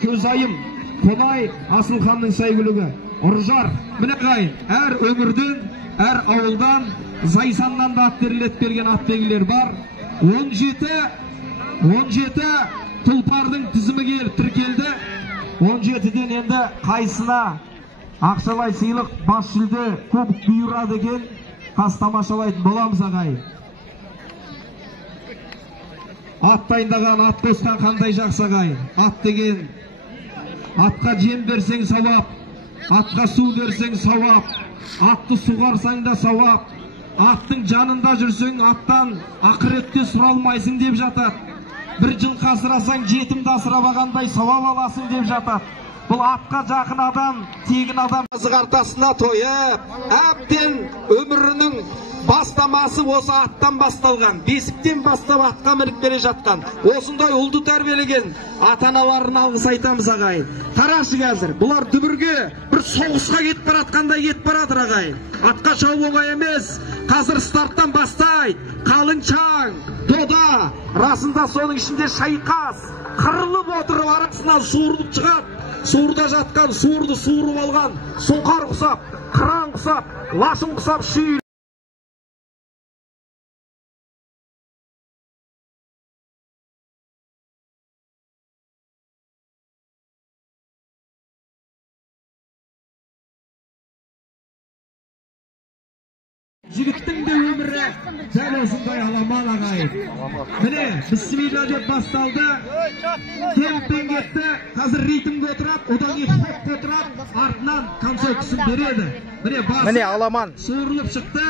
Көзайым, Қолай, Асылханның сайгүлігі. Ұржар, міне қайын, әр өмірден, әр ауылдан, Зайсаннан да аттерлет берген аттегілер бар. 17 тұлпардың тізімі тіркелді. 17-ден енді қайсына ақшалай сыйлық, бас жүлде, кубок бұйыра деген қас тамашалайтын боламыз ағайын. Ат дайындаған, ат қосқан қандай жақсы ағайын. Ат деген, атқа жем берсең сауап, атқа су берсең сауап, атты суғарсаң да сауап, аттың жанында жүрсең аттан ақыретте сұралмайсың деп жатады. Бір жылқы асырасаң жетімді асырабағандай сауап аласың деп жатады. Бұл атқа жақын адам, тегін адам артасына тойып, әбден өмірінің бастамасы осы аттан басталған. Бесіктен бастап атқа мініп бере жатқан. Осындай ұлды тәрбиелеген ата-аналарына алғыс айтамыз ағайын. Қарашы қазір, бұлар дүбірге бір соғысқа кетіп баратқандай кетіп баратыр ағайын. Атқа шауып оңай емес. Қазір старттан бастайды. Қалың чаң, дода, расында соның ішінде шайқас, қырылып отырып арасынан суырылып шығады. Суырда жатқан суырды суырып алған, сұңқар құсап, қыран құсап, лашын құсап шүйіл. Жігіттің де өмірі дәл осындай аламан ағайын. Міне, бісмилла деп басталды, темппен кетті, қазір ритмге отырады, одан кейін хопқа отырады, артынан концертісін береді. Міне, аламан. Суырылып шықты.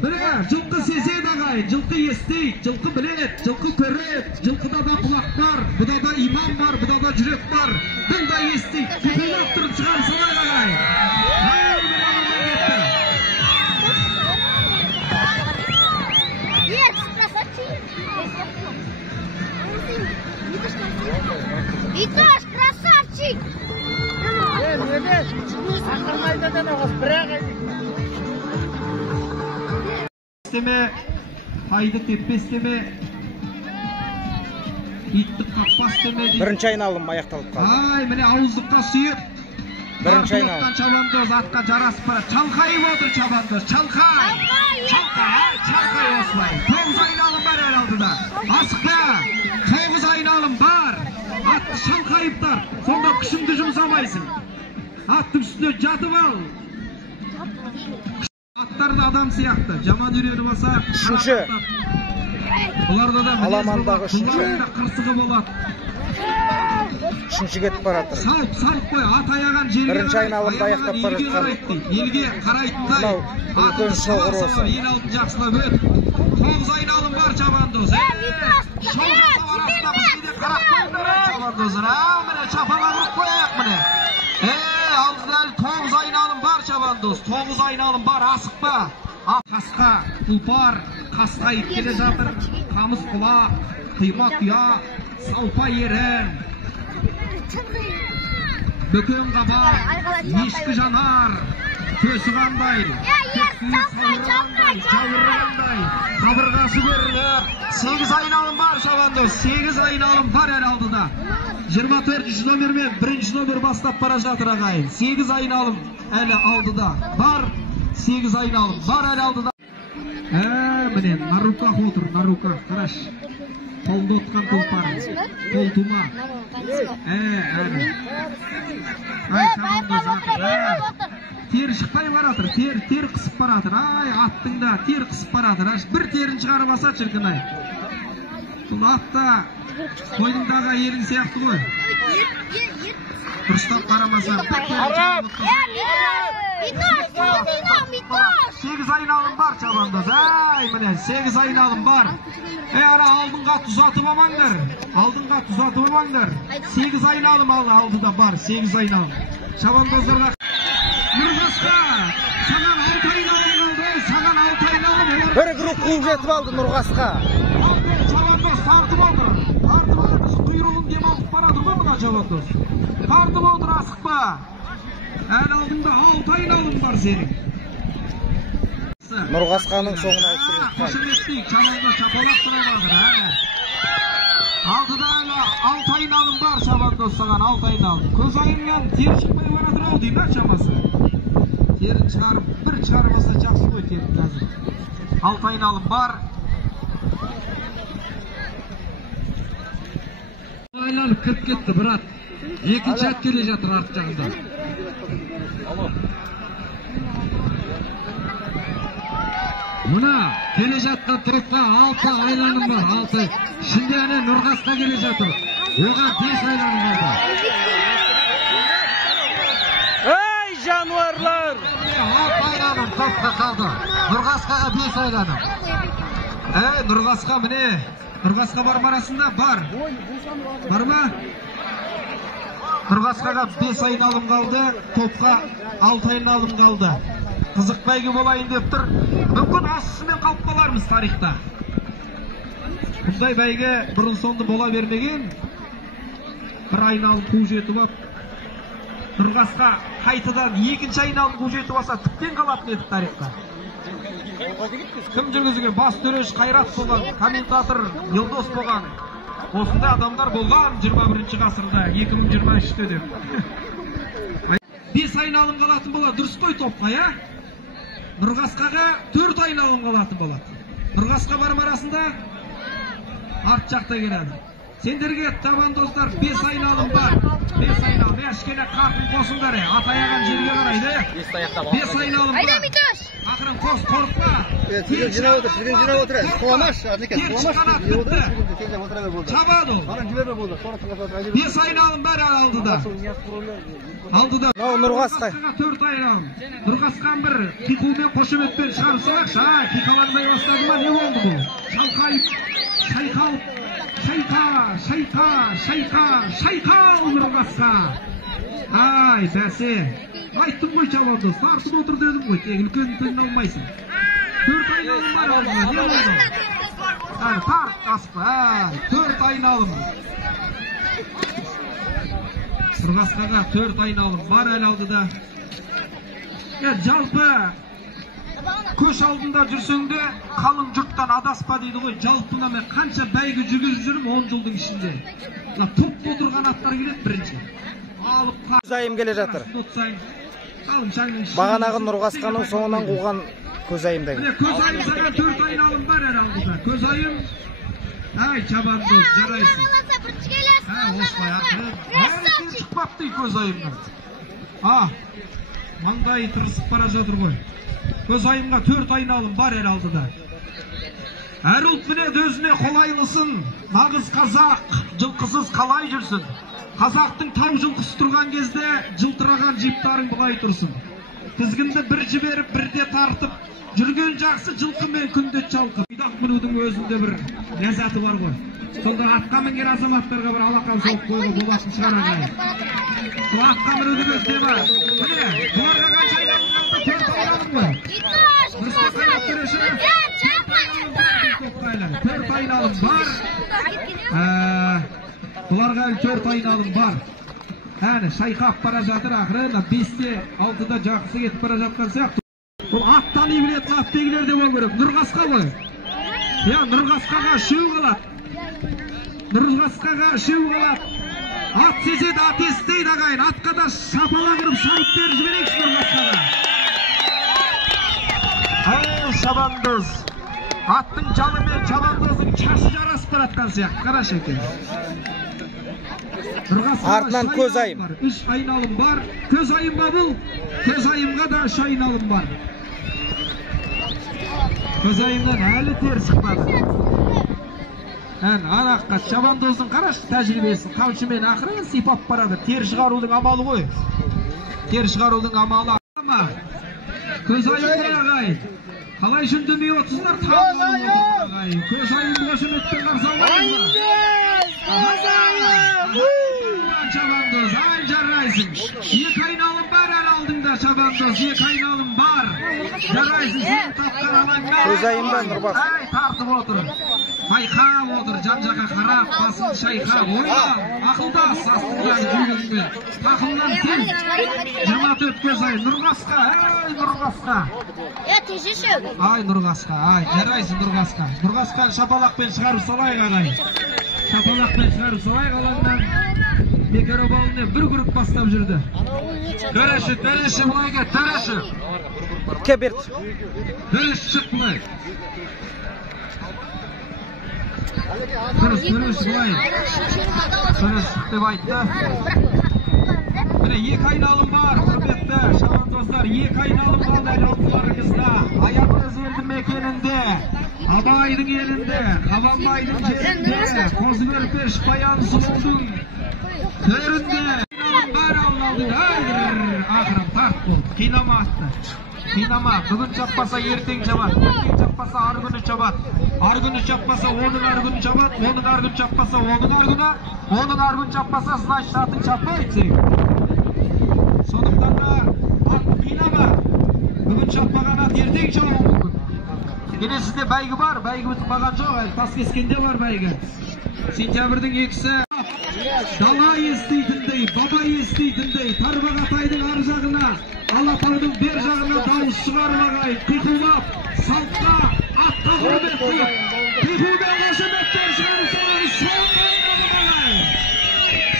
Міне, жылқы сезеді ағайын, жылқы естейді, жылқы біледі, жылқы көреді, жылқыда да құлақ бар, бұда да иман бар, бұда да жүрек бар. Бұл да естейді, құлақ тұрып шығарсалар ағайын. Виташ, красавчик! Айды теппес деме, итті қақпас деме. Бірінші айналым аяқталып қалды. Ай, міне ауыздыққа сүйіп. Бірінші айналым. Чабандоз атқа жарасып барады. Чалқайып отыр Чабандоз, чалқай. Чалқай осылай. 9 айналым бар әр алдыда. Асықпа, 9 айналым бар. Атты шалқайыптар, сонда күшіңді жұмсамайсың. Аттың үстіне жатып ал. Аттарды адам сияқты, жаман үйрені баса. Үшінші. Бұларда да аламандағы үшінші. Қырсығы болады. Үшінші кетіп баратыр. Салып қой, ат аяған жерге бірінші айналымды аяқтап бара жатқан. Елге қарайтындай. Үлкен шоғыр осы. Ел алдын жақсылап өт. 9 айналым бар Чабандоз. Міне чапаға ұрып қояйық міне. Алдыда 9 айналым бар Чабандоз. 9 айналым бар, асықпа. Қасқа тұлпар, қасқайып келе жатыр. Қамыс құлақ, қима тұяқ, салпа ерін. Бөкен қабақ, ешкі жанар. Көсі қандай, жауырғандай, қабырғасы көрініп. 8 айналым бар Чабандоз, 8 айналым бар әр алдыда. 24 номермен 1 номер бастап бара жатыр ағайын. 8 айналым әлі алдыда бар, 8 айналым бар әлі алдыда. Міне, на руках отыр, на руках, қараш. Қолды отқан тұлпар, қол тума. Әлі. Ай, Чабандоз атыр. Тер шықпай баратыр, тер қысып баратыр. Ай, аттың да тер қысып баратыр. Бір терін шығарып аса шіркін ай. Бұл атта қойдыңдағы елің сияқты ғой. Дұрыстап қарамасаң. 8 айналым бар Чабандоз. Ай, міне, 8 айналым бар. Ара алдыңға тұзатып амаңдар. Алдыңға тұзатып амаңдар. 8 айналым алдыда бар, 8 айналым. Чабандоздарға Нұрғасқа, саған 6 айналым қалды, саған 6 айналым. Бір груп қуып жетіп алды Нұрғасқа. Чабандоз тартып отыр, құйрығын демалып барады ғой мұна Чабандоз. Тартып отыр, асықпа. Әл алдыңда 6 айналым бар сенің. Нұрғасқаның соңына алып келіп жатқан. Қошеметтейік, Чабандоз чапалап тұрып жатыр. Алдыда әлі 6 айналым бар шабандоз саған 6 айналым. Көз айымнан тер шықпай баратыр ау дейм ба шамасы. Терін шығарып, бір шығармаса жақсы ғой терін қазір. 6 айналым бар. Айланып кіріп кетті, брат. Екінші ат келе жатыр арт жағында. Мұна келе жатқан топқа 6 айланым бар. 6. Şimdi әне Нұрғасқа келе жатыр. Оған 5 айланым қалды. Ey жануарлар! 6 айланым топқа қалды. Нұрғасқаға 5 айланым. Нұрғасқа міне. Нұрғасқа бар арасында? Бар. Бар ма? Нұрғасқаға 5 айналым қалды. Топқа 6 айналым қалды. Қызық бәйге болайын деп тұр. Мүмкін асысымен қалып қалармыз тарихта. Бұндай бәйге бұрын соңды бола бермеген. Бір айналым қу жетіп ап. Нұрғасқа қайтадан екінші айналым қу жетіп алса тіптен қалатын еді тарихта. Кім жүргізген? Бас төреш Қайрат болған, комментатор Елдос болған. Осындай адамдар болған 21 ғасырда 2023-те деп. 5 айналым қалатын болады, дұрыс қой топқа, я? Нұрғасқаға 4 айналым қалатын болады. Нұрғасқа бар арасында арт жақта келеді. Сендерге табандоздар 5 айналым бар. 5 айналым. Әшкене қартын қосыңдар, атаяған жерге қарайды. 5 айналым бар. Ақырын қос, қорықпа. Чабады ол. 5 айналым бар алдыда. Алдыда. Нұрғасқа 4 айналым. Нұрғасқан бір қиқумен қошеметпен шығарып салақшы. Қиқаланбай бастады ма, не болды бұл? Шалқайып, шайқалып, шайқал Нұрғасқа. Ай, бәсе. Айттым ғой чабандоз, тартып отыр дедім ғой, тек үлкен тыйын алмайсың. 4 айналым бар алдыда, не болды? Тарт, аспа, 4 айналым. Нұрғасқаға 4 айналым бар әлі алдыда. Жалпы көш алдында жүрсеңде қалың жұрттан адаспа дейді ғой. Жалпына мен қанша бәйгі жүргізіп жүрім 10 жылдың ішінде. Топ отырған аттар келеді бірінші. Көз айым келе жатыр. Бағанағы Нұрғасқаның соңынан қуған көз айым да келеді. Көз айым саған 4 айналым бар әлі алдыда. Көз айым, ай чабандоз, жарайсың. Осылай ақыры. Әлі шықпап дей көз айымнан. Маңдайы тырысып бара жатыр ғой. Көз айымға 4 айналым бар әлі алдыда. Әр ұлт мінеді өзіне қолайлысын. Нағыз қазақ жылқысыз қалай жүрсін. Қазақтың тау жылқысы тұрған кезде жылтыраған жиптарың бұлай тұрсын. Тізгінді бір жіберіп, бірде тартып, жүрген жақсы жылқымен күнде чалқып. Бидақ мінудің өзінде бір ләззаты бар ғой. Сонда атқа мінген азаматтарға бір алақан соғып қойға болатын шығар ағайын. Сол атқа мінудің өзінде бар. Міне, бұларға қанша айналым қалды? 4 айналым бар. 4 айналым бар. Бұларға 4 айналым бар. Әне шайқап бара жатыр ақыры. 5-те 6-да жақсы кетіп бара жатқан сияқты. Бұл аттаны білетін аттегілер де бол керек. Нұрғасқа ғой. Нұрғасқаға үшеу қалады. Нұрғасқаға үшеу қалады. Ат сезеді, ат естейді ағайын. Атқа да шапала кіріп шауып беріп жіберейікші Нұрғасқаға. Ай шабандоз. Аттың жалы мен шабандоздың шашы жарасып баратқан сияқты. Қарашы екен. Артынан көз айым. 3 айналым бар. Көз айымға бұл. Көз айымға да 3 айналым бар. Көз айымдан әлі тер шықпады. Анаққа шабандоздың қарашы тәжірибесін. Қамшымен ақырын сипап барады. Тер шығарудың амалы ғой. Тер шығарудың амалы. Көз айым ғой ағайын. Қалай жүндемей отыздар таңғы ағайын. Көз айым қошеметпен қарсы алмайын. Шабандоз, ай жарайсың. 2 айналым бар әлі алдыңда шабандоз, 2 айналым бар. Жарайсың, сен тапқан алаңда. Көз айымда Нұрғасқа. Ай, тартып отыр. Байқап отыр, жан-жаққа қарап, басын шайқап, ойла, ақылдас астыңдан жүргізбен. Тақылдан сен, 24 көз ай, Нұрғасқа, ай Нұрғасқа. Ай Нұрғасқа, ай, жарайсың Нұрғасқа. Нұрғасқа шапалақпен шығарып салайық ағайын. шапалақпен шығарып солай қалаңнан Бекеробалыны бір grup бастап жүрді. Төреші былай кет, төреші. Кеберт. Төреші шық былай. Төреші былай. Төреші деп айтты. Міне екі айналым бар, құрметті шабандоздар, екі айналым қалды айналымдарыңызда. Аягөз елді мекенінде, Абайдың елінде, Қабанбайдың жерінде, Қозы-Көрпеш Баян Сұлудың төрінде бәрі алынды. Ақырып тарт бол, қинама атты. Қинама, бүгін шаппаса ертең жабады, ертең шаппаса ар күні жабады, ар күні шаппаса оның ар күні жабады, оның ар күні шаппаса оның ар күні, оның ар күні шаппаса значит атын шаппайды сен. Сондықтан да атты қинама, бүгін шаппаған ат ертең жауы мүмкін. Келесінде бәйгі бар, бәйгі бітпаған жоқ, Таскескенде бар бәйгі. Сентябрьдің 2-сі дала естейтіндей, баба естейтіндей, Тарбағатайдың ар жағына, Алатаудың бер жағына дауыс шығармағай, қиқулап, салтқа, атқа құрмет қойып, қиқулдан қошеметтер шығарысаңыз, соң айналымағай.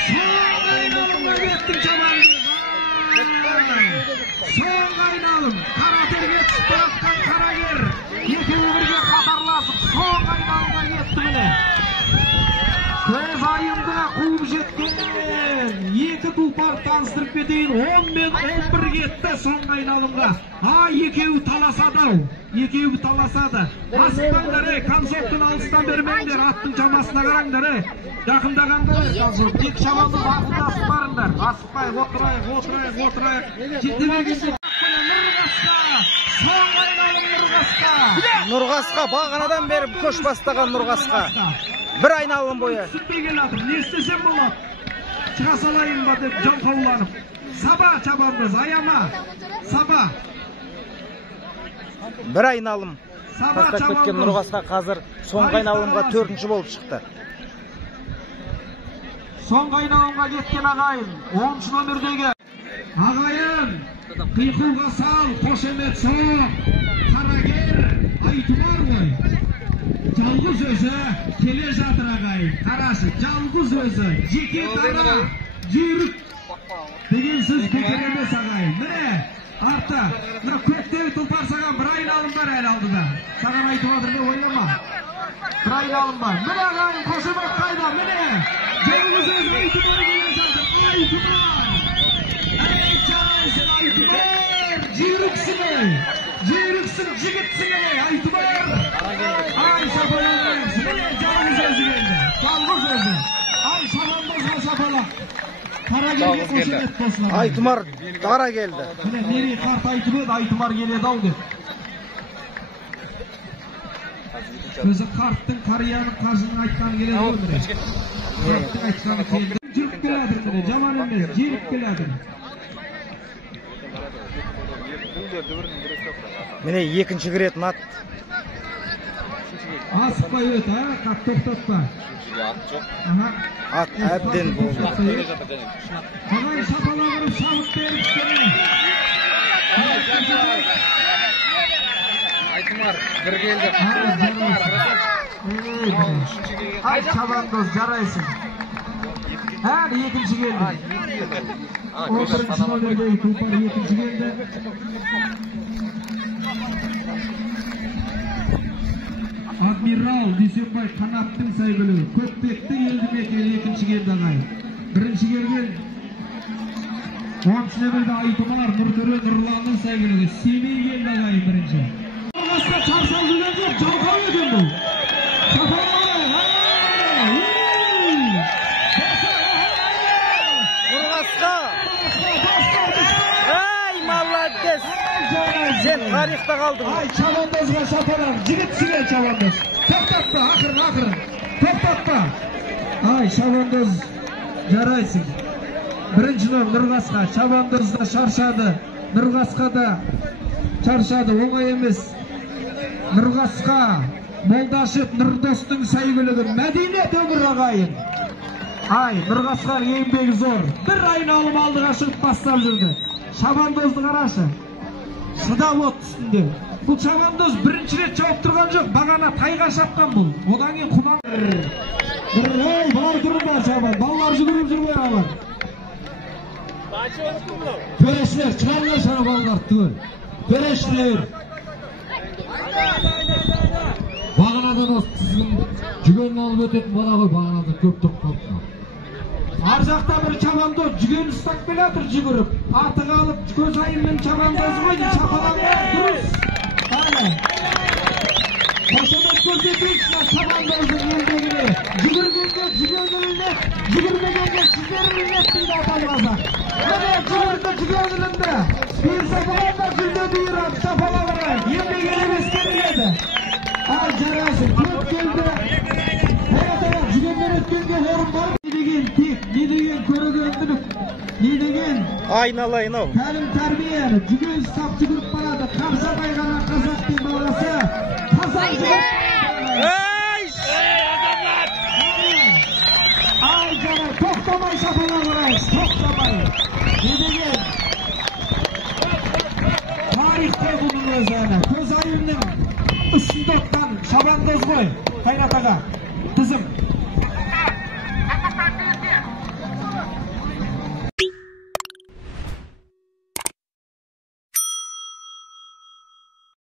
Соң айналымға кеттің жаманды. Соң айналым, қаратерге түсті атқан қарагер, екеуі бірге қатарласып, соң айналымға кетті міне. Көз айымды қуып жеткенмен, екі тұлпар таныстырып кетейін, 10 мен 11 кетті соңғы айналымға. Екеуі таласады-ау, екеуі таласады. Асықпаңдар, концовтың алыстан бермеңдер, аттың жамасына қараңдар, жақындағандар, концовт. Тек шабандыз ақындасып барыңдар, асықпай, отырайық. Жетемегенде Нұрғасқа, соңғы айналым Нұрғасқа. Нұрғасқа, бағанадан бері көш бастаған Нұрғасқа. Bir айналым бойы. Не істесем болады? Шыға салайын ба деп жан қауланып. Саба шабандыз, аяма. Саба. Bir айналым. Тастап кеткен Нұрғасқа қазір соңғы айналымға 4-ші болып шықты. Соңғы айналымға кеткен ағайын, 10-шы нөмірдегі. Ағайын, қиқуға сал, қошемет соқ, қарагер, айтымар ғой. Жалғыз өзі келе жатыр ағайын, қарашы, жалғыз өзі, жеке дара, жүйрік деген сөз бекер емес ағайын. Міне, арты, мына көктегі тұлпар саған бір айналым бар әлі алдыда. Саған айтып отыр деп ойлама. Бір айналым бар. Міне ағайын, қошемет қайда, міне, жалғыз өзі айтымар келе жатыр, айтымар. Әй жарайсың айтымар, жүйріксің ей, жүйріксің, жігітсің ей, айтымар. Ay şapalak, жалғыз өзі geldi. Жалғыз өзі. Ay şapalak şapalak. Karagöl'e koşumet dostlar. Айтымар дара келді. Mine neri kart aytып еді, Айтымар келеді ау деп. Өзі қарттың, қарияның, қажының айтқаны келеді ау міне. Қарттың айтқаны келді. Жүріп келеді міне, жаман емес, жүріп келеді. Міне екінші кіретін ат. Асықпай өт, қат тоқтатпа. Ат әбден болды. Ағай шапала құрып шабып беріп сені. Айтымар бір келді. Ай шабандоз жарайсың. Екінші келді. 11-ші нөмірдегі тұлпар екінші келді. Адмирал Дүйсенбай Қанаттың сайгүлігі, Көкпекті елді мекені екінші келді ағайын. Бірінші келген 10-шы нөмірді Айтымар Нұртөре Нұрланның сайгүлігі, Семей келді ағайын бірінші. Нұрғасқа чарсал жүрген жоқ, жалқау екен бұл. Нұрғасқа! Ай, молодец! Сен тарихта қалдың. Ай, шабандозға шапалақ, жігітсіңе шабандоз. Тоқтатпа, ақырын, тоқтатпа. Ай, шабандоз, жарайсың. Бірінші Нұрғасқа, шабандоз да шаршады. Нұрғасқа да шаршады, оңай емес. Нұрғасқа, Молдашев Нұрдостың сайгүлігі, Мәдине Төңір ағайын. Ай, Нұрғасқа еңбегі зор. Bir айналым алдыға шығып бастап жүрді. Шабандозды қарашы. Шыдап от үстінде. Бұл шабандоз бірінші рет жауып тұрған жоқ, бағана тайға шапқан бұл. Одан кейін құнан Ey, bağır durumlar çaban. Ballar жүгіріп жүрмей алар. Төрешілер, çıkarlar sana ballar tüğün. Төрешілер. Бағанадан осы тізгін жүгенін алып өтетін бала ғой, бағанада көп топ қалыпты. Ар жақта бір чабанды жүген ұстап келатыр жүгіріп. Артық алып көз айымның чабандасы ғой, чапаландар дұрыс. Қошамет көрсетейікші чабандардың елдегіне. Жүгіргенде жүген ілінет, жүгірмегенде сіздер ілінет дейді аталы қазақ. Міне жүгірді жүген ілінді. Бұйырса болғанда жүлде бұйырып чапаландар. Еңбек елемескен еді. Ай жарасын, көп келді. Hayatım, жүгенмен өткенге орын бар. Не деген тек, не деген көрегенділік, не деген Айналайын ау. тәлім тәрбие, жүген ұстап жүгіріп барады. Қамсабай ғана қазақтың баласы. Қазақ жүгіріп ай жарар, тоқтамай шапалап орайыз, тоқтамай. Не деген тарихта бұның өзі әні. Көз айымның үстінде отқан шабандоз ғой, Қайрат аға. Тізім.